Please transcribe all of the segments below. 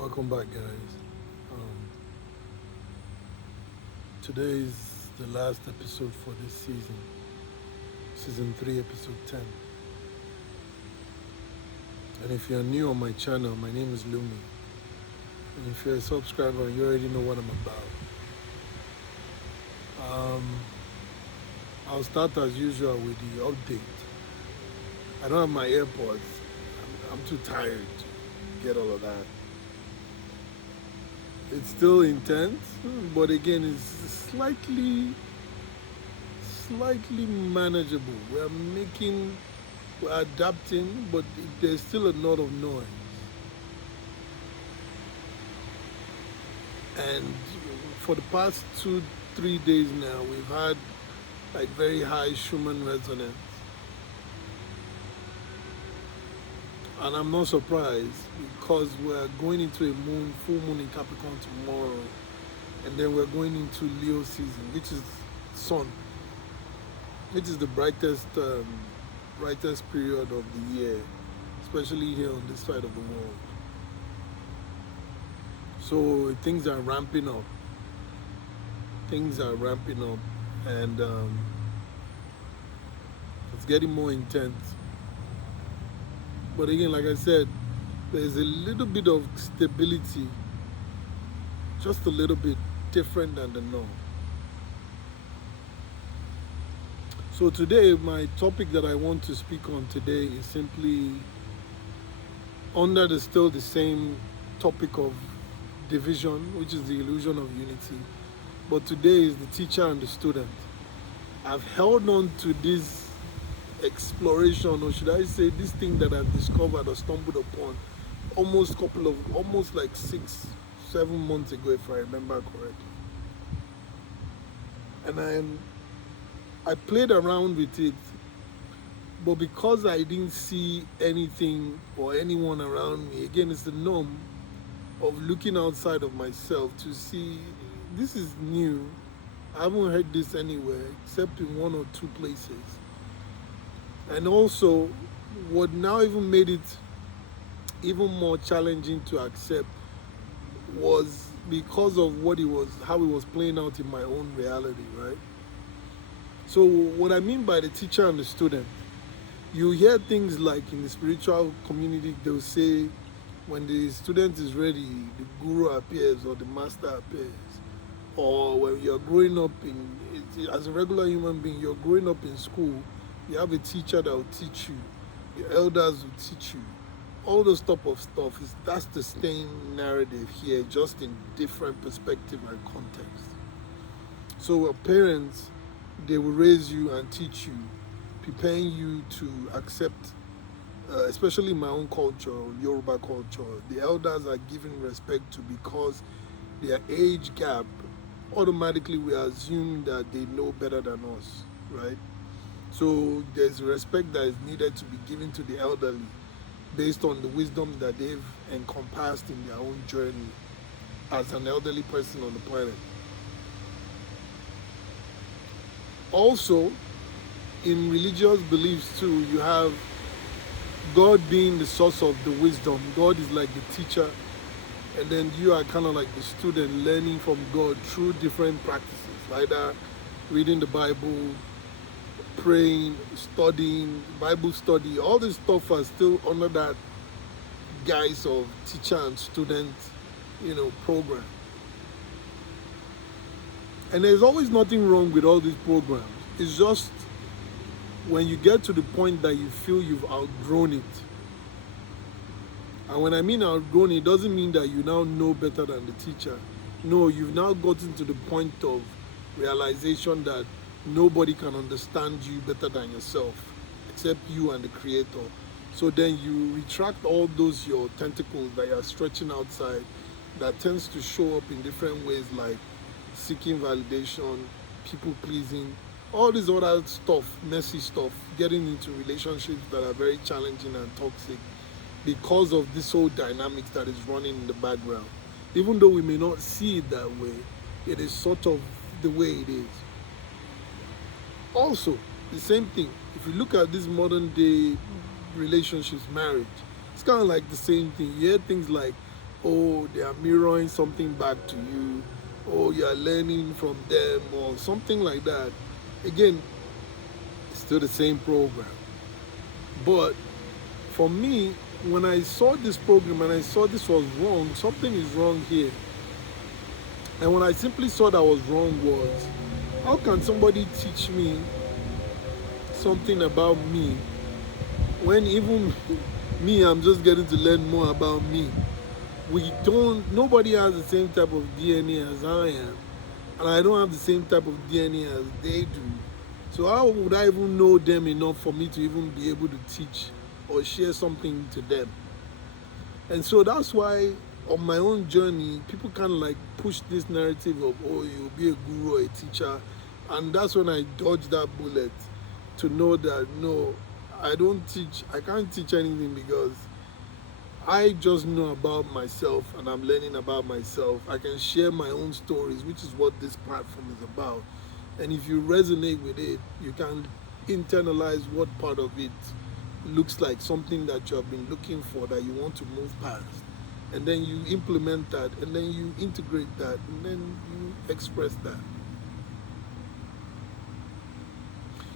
Welcome back, guys. Today is the last episode for this season 3, episode 10. And if you're new on my channel, my name is Lumi. And if you're a subscriber, you already know what I'm about. I'll start as usual with the update. I don't have my AirPods. I'm too tired to get all of that. It's still intense, but again, it's slightly manageable. We're adapting, but there's still a lot of noise. And for the past 2-3 days now, we've had like very high Schumann resonance. And I'm not surprised because we're going into a full moon in Capricorn tomorrow. And then we're going into Leo season, which is sun, which is the brightest period of the year, especially here on this side of the world. So things are ramping up. And it's getting more intense. But again, like I said, there's a little bit of stability, just a little bit different than the norm. So today, my topic that I want to speak on today is simply under still the same topic of division, which is the illusion of unity. But today is the teacher and the student. I've held on to this exploration, or should I say this thing that I've discovered or stumbled upon almost like 6-7 months ago, if I remember correctly. And I played around with it, but because I didn't see anything or anyone around me, again, it's the norm of looking outside of myself to see this is new. I haven't heard this anywhere except in 1 or 2 places. And also, what now even made it even more challenging to accept was because of how it was playing out in my own reality, right? So what I mean by the teacher and the student, you hear things like in the spiritual community, they'll say when the student is ready, the guru appears or the master appears. Or when you're growing up as a regular human being, you're growing up in school, you have a teacher that will teach you, your elders will teach you. All those type of stuff, that's the same narrative here, just in different perspective and context. So parents, they will raise you and teach you, preparing you to accept, especially in my own culture, Yoruba culture, the elders are given respect to because their age gap, automatically we assume that they know better than us, right? So there's respect that is needed to be given to the elderly based on the wisdom that they've encompassed in their own journey as an elderly person on the planet. Also, in religious beliefs too, you have God being the source of the wisdom. God is like the teacher, and then you are kind of like the student learning from God through different practices, either reading the Bible, praying, studying, Bible study. All this stuff are still under that guise of teacher and student, program. And there's always nothing wrong with all these programs. It's just when you get to the point that you feel you've outgrown it. And when I mean outgrown, it doesn't mean that you now know better than the teacher. No, you've now gotten to the point of realization that nobody can understand you better than yourself, except you and the Creator. So then you retract all those your tentacles that you're stretching outside that tends to show up in different ways, like seeking validation, people pleasing, all this other stuff, messy stuff, getting into relationships that are very challenging and toxic because of this whole dynamics that is running in the background. Even though we may not see it that way, it is sort of the way it is. Also, the same thing, if you look at this modern day relationships, marriage, it's kind of like the same thing. You hear things like oh, they are mirroring something back to you, oh, you are learning from them, or something like that. Again, it's still the same program. But for me, when I saw this program and I saw this was wrong, something is wrong here. And when I simply saw that was wrong was, how can somebody teach me something about me when even me, I'm just getting to learn more about me? Nobody has the same type of DNA as I am, and I don't have the same type of DNA as they do. So how would I even know them enough for me to even be able to teach or share something to them? And so that's why on my own journey, people kind of like push this narrative of, oh, you'll be a guru or a teacher. And that's when I dodged that bullet to know that, no, I can't teach anything because I just know about myself and I'm learning about myself. I can share my own stories, which is what this platform is about. And if you resonate with it, you can internalize what part of it looks like something that you have been looking for that you want to move past. And then you implement that, and then you integrate that, and then you express that.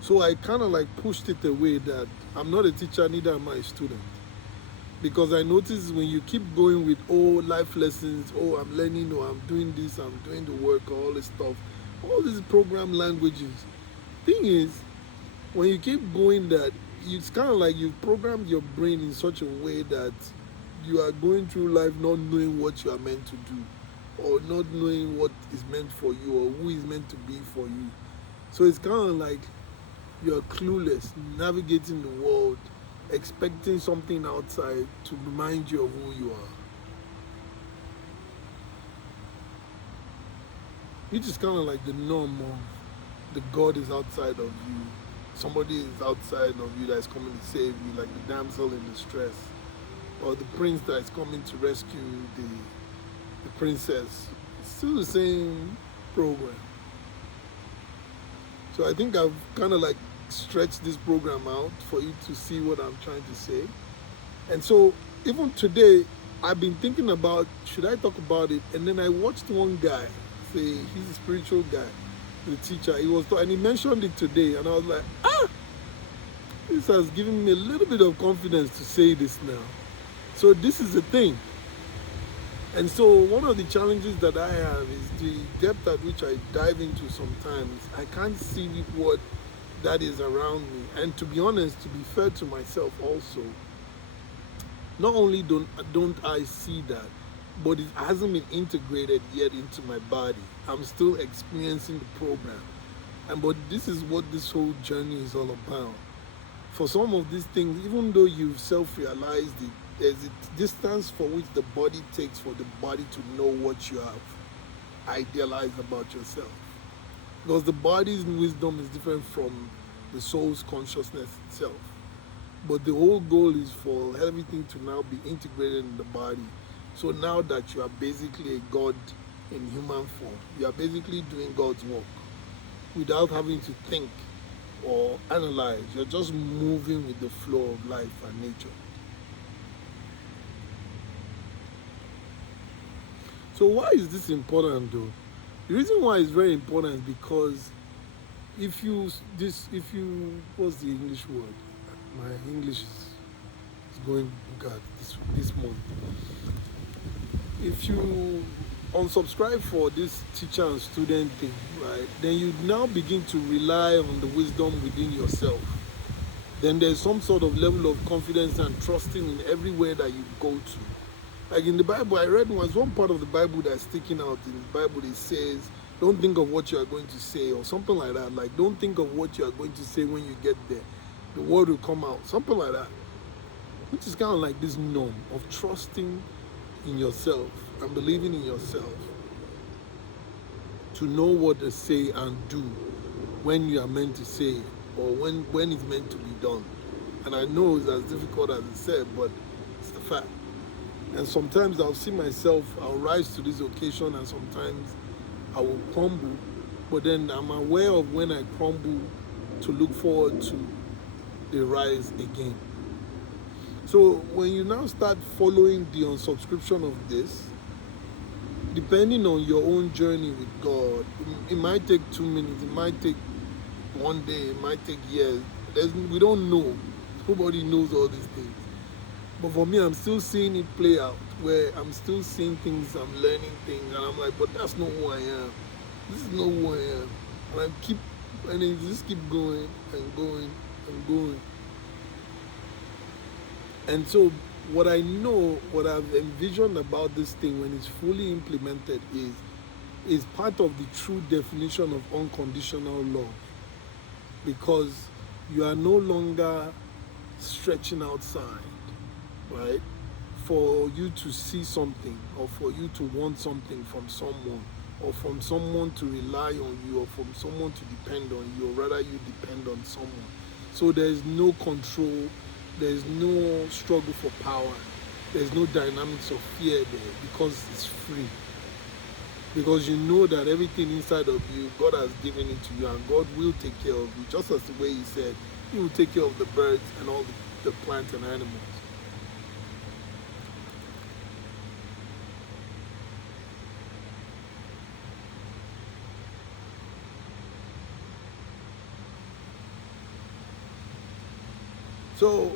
So I kind of like pushed it away that I'm not a teacher, neither am I a student. Because I noticed when you keep going with, oh, life lessons, oh, I'm learning, or I'm doing this, I'm doing the work, or all this stuff, all these program languages. Thing is, when you keep going that, it's kind of like you've programmed your brain in such a way that you are going through life not knowing what you are meant to do, or not knowing what is meant for you, or who is meant to be for you. So it's kind of like you're clueless, navigating the world, expecting something outside to remind you of who you are. Which is kind of like the norm of the God is outside of you. Somebody is outside of you that is coming to save you, like the damsel in distress, or the prince that is coming to rescue the princess. It's still the same program. So I think I've kind of like stretched this program out for you to see what I'm trying to say. And so even today, I've been thinking about, should I talk about it? And then I watched one guy say, he's a spiritual guy, the teacher. And he mentioned it today, and I was like, this has given me a little bit of confidence to say this now. So this is the thing. And so one of the challenges that I have is the depth at which I dive into sometimes. I can't see what that is around me. And to be honest, to be fair to myself also, not only don't I see that, but it hasn't been integrated yet into my body. I'm still experiencing the program. But this is what this whole journey is all about. For some of these things, even though you've self-realized it, there's a distance for which the body takes for the body to know what you have idealized about yourself. Because the body's wisdom is different from the soul's consciousness itself. But the whole goal is for everything to now be integrated in the body. So now that you are basically a God in human form, you are basically doing God's work without having to think or analyze. You're just moving with the flow of life and nature. So why is this important though? The reason why it's very important is because what's the English word? My English is going bad this month. If you unsubscribe for this teacher and student thing, right, then you now begin to rely on the wisdom within yourself. Then there's some sort of level of confidence and trusting in everywhere that you go to. Like in the Bible, I read one part of the Bible that's sticking out. In the Bible, it says, don't think of what you are going to say, or something like that. Like, don't think of what you are going to say when you get there. The word will come out, something like that. Which is kind of like this norm of trusting in yourself and believing in yourself to know what to say and do when you are meant to say it, or when it's meant to be done. And I know it's as difficult as it said, but it's the fact. And sometimes I'll see myself, I'll rise to this occasion, and sometimes I will crumble. But then I'm aware of when I crumble to look forward to the rise again. So when you now start following the unsubscription of this, depending on your own journey with God, it might take 2 minutes, it might take one day, it might take years. We don't know. Nobody knows all these things. But for me, I'm still seeing it play out, where I'm still seeing things, I'm learning things, and I'm like, but that's not who I am. This is not who I am. And it just keep going and going and going. And so what I know, what I've envisioned about this thing when it's fully implemented is part of the true definition of unconditional love. Because you are no longer stretching outside, right? For you to see something, or for you to want something from someone, or from someone to rely on you, or from someone to depend on you, or rather you depend on someone. So there's no control, there's no struggle for power, there's no dynamics of fear there, because it's free. Because you know that everything inside of you, God has given it to you, and God will take care of you, just as the way He said He will take care of the birds and all the plants and animals. So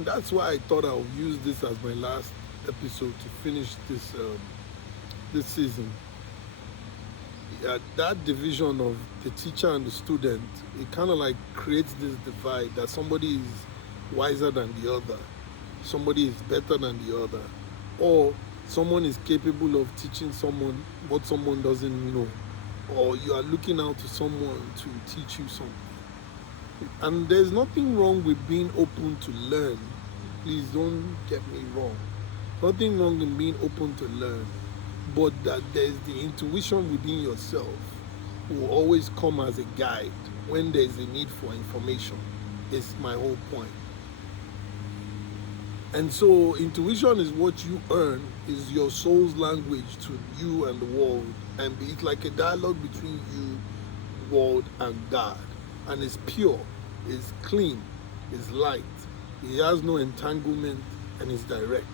that's why I thought I'll use this as my last episode to finish this season. That division of the teacher and the student, it kind of like creates this divide that somebody is wiser than the other, somebody is better than the other, or someone is capable of teaching someone what someone doesn't know, or you are looking out to someone to teach you something. And there's nothing wrong with being open to learn. Please don't get me wrong. Nothing wrong in being open to learn. But that there's the intuition within yourself will always come as a guide when there's a need for information, is my whole point. And so intuition is what you earn, is your soul's language to you and the world. And it's like a dialogue between you, world, and God. And it's pure, it's clean, it's light. It has no entanglement, and it's direct.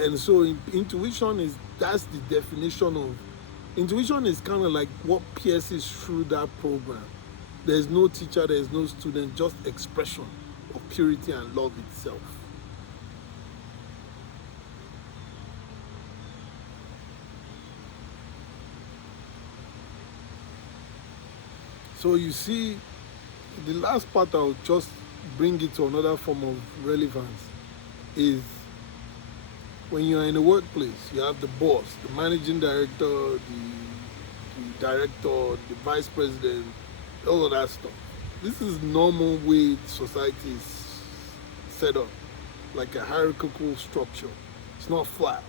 And so intuition that's the definition of intuition. Is kind of like what pierces through that program. There's no teacher, there's no student, just expression of purity and love itself. So you see, the last part I'll just bring it to another form of relevance is when you're in a workplace, you have the boss, the managing director, the director, the vice president, all of that stuff. This is normal way society is set up, like a hierarchical structure. It's not flat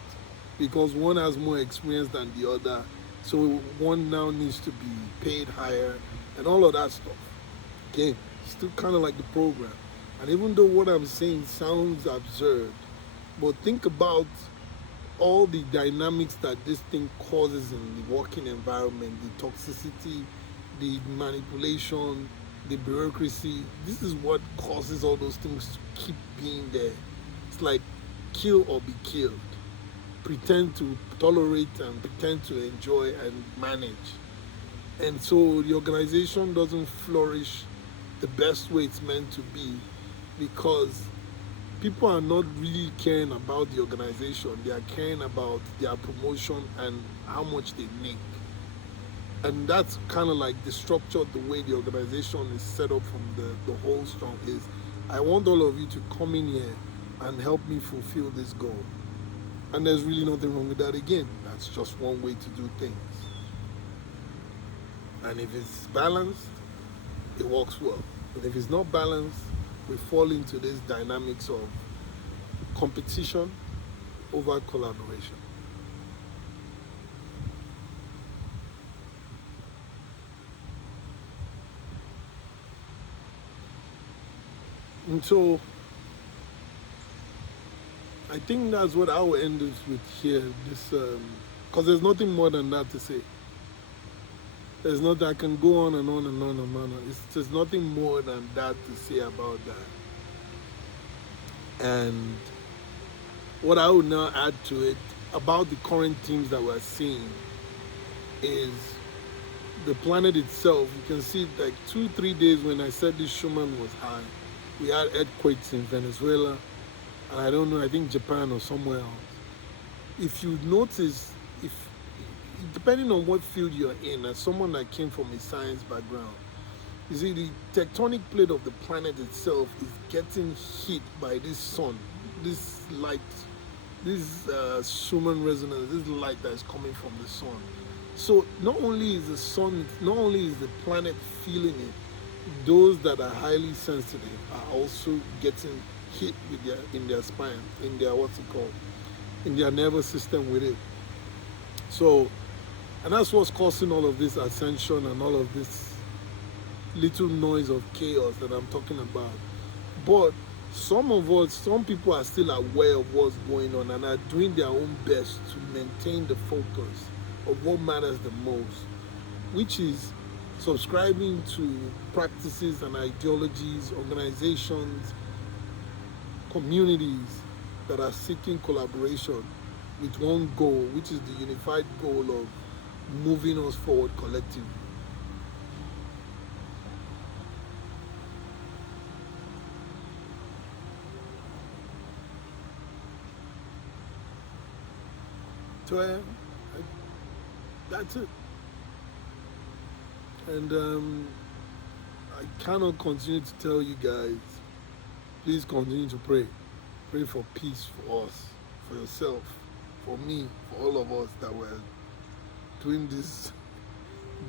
because one has more experience than the other, so one now needs to be paid higher and all of that stuff. Again, still kind of like the program. And even though what I'm saying sounds absurd, but think about all the dynamics that this thing causes in the working environment, the toxicity, the manipulation, the bureaucracy. This is what causes all those things to keep being there. It's like kill or be killed. Pretend to tolerate and pretend to enjoy and manage. And so the organization doesn't flourish the best way it's meant to be, because people are not really caring about the organization. They are caring about their promotion and how much they make. And that's kind of like the structure, the way the organization is set up from the whole strong is, I want all of you to come in here and help me fulfill this goal. And there's really nothing wrong with that. Again, that's just one way to do things. And if it's balanced, it works well. But if it's not balanced, we fall into these dynamics of competition over collaboration. And so I think that's what I will end this with here. Because there's nothing more than that to say. There's nothing, I can go on and on and on and on. There's nothing more than that to say about that. And what I would now add to it about the current teams that we're seeing is the planet itself. You can see like 2 3 days when I said this Schumann was high. We had earthquakes in Venezuela, and I don't know, I think Japan or somewhere else. If you notice, if depending on what field you're in, as someone that came from a science background, you see the tectonic plate of the planet itself is getting hit by this sun, this light, this Schumann resonance, this light that is coming from the sun. So not only is the sun, not only is the planet feeling it, those that are highly sensitive are also getting hit with in their spine, in their what's it called, in their nervous system with it. So, and that's what's causing all of this ascension and all of this little noise of chaos that I'm talking about. But some of us, some people are still aware of what's going on and are doing their own best to maintain the focus of what matters the most, which is subscribing to practices and ideologies, organizations, communities that are seeking collaboration with one goal, which is the unified goal of moving us forward collectively. So that's it. And I cannot continue to tell you guys, please continue to pray. Pray for peace for us, for yourself, for me, for all of us that were doing this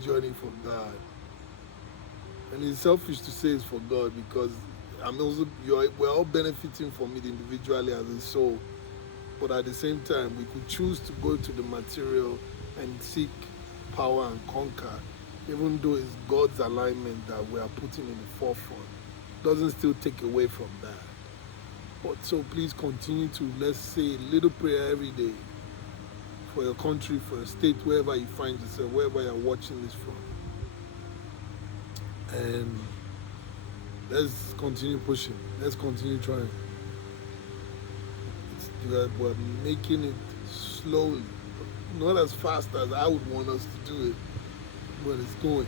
journey for God. And it's selfish to say it's for God because I'm also we're all benefiting from it individually as a soul. But at the same time, we could choose to go to the material and seek power and conquer, even though it's God's alignment that we are putting in the forefront. Doesn't still take away from that. But so please continue to, let's say, a little prayer every day for your country, for your state, wherever you find yourself, wherever you're watching this from. And let's continue pushing. Let's continue trying. We're making it slowly, not as fast as I would want us to do it, but it's going.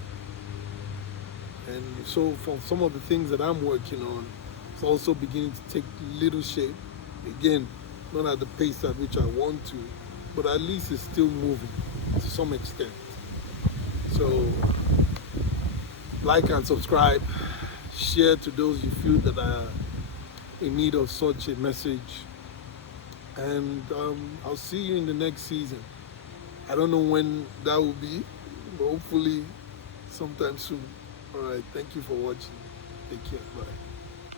And so for some of the things that I'm working on, it's also beginning to take little shape. Again, not at the pace at which I want to, but at least it's still moving to some extent. So like and subscribe, share to those you feel that are in need of such a message. And I'll see you in the next season. I don't know when that will be, but hopefully sometime soon. All right, thank you for watching. Take care. Bye.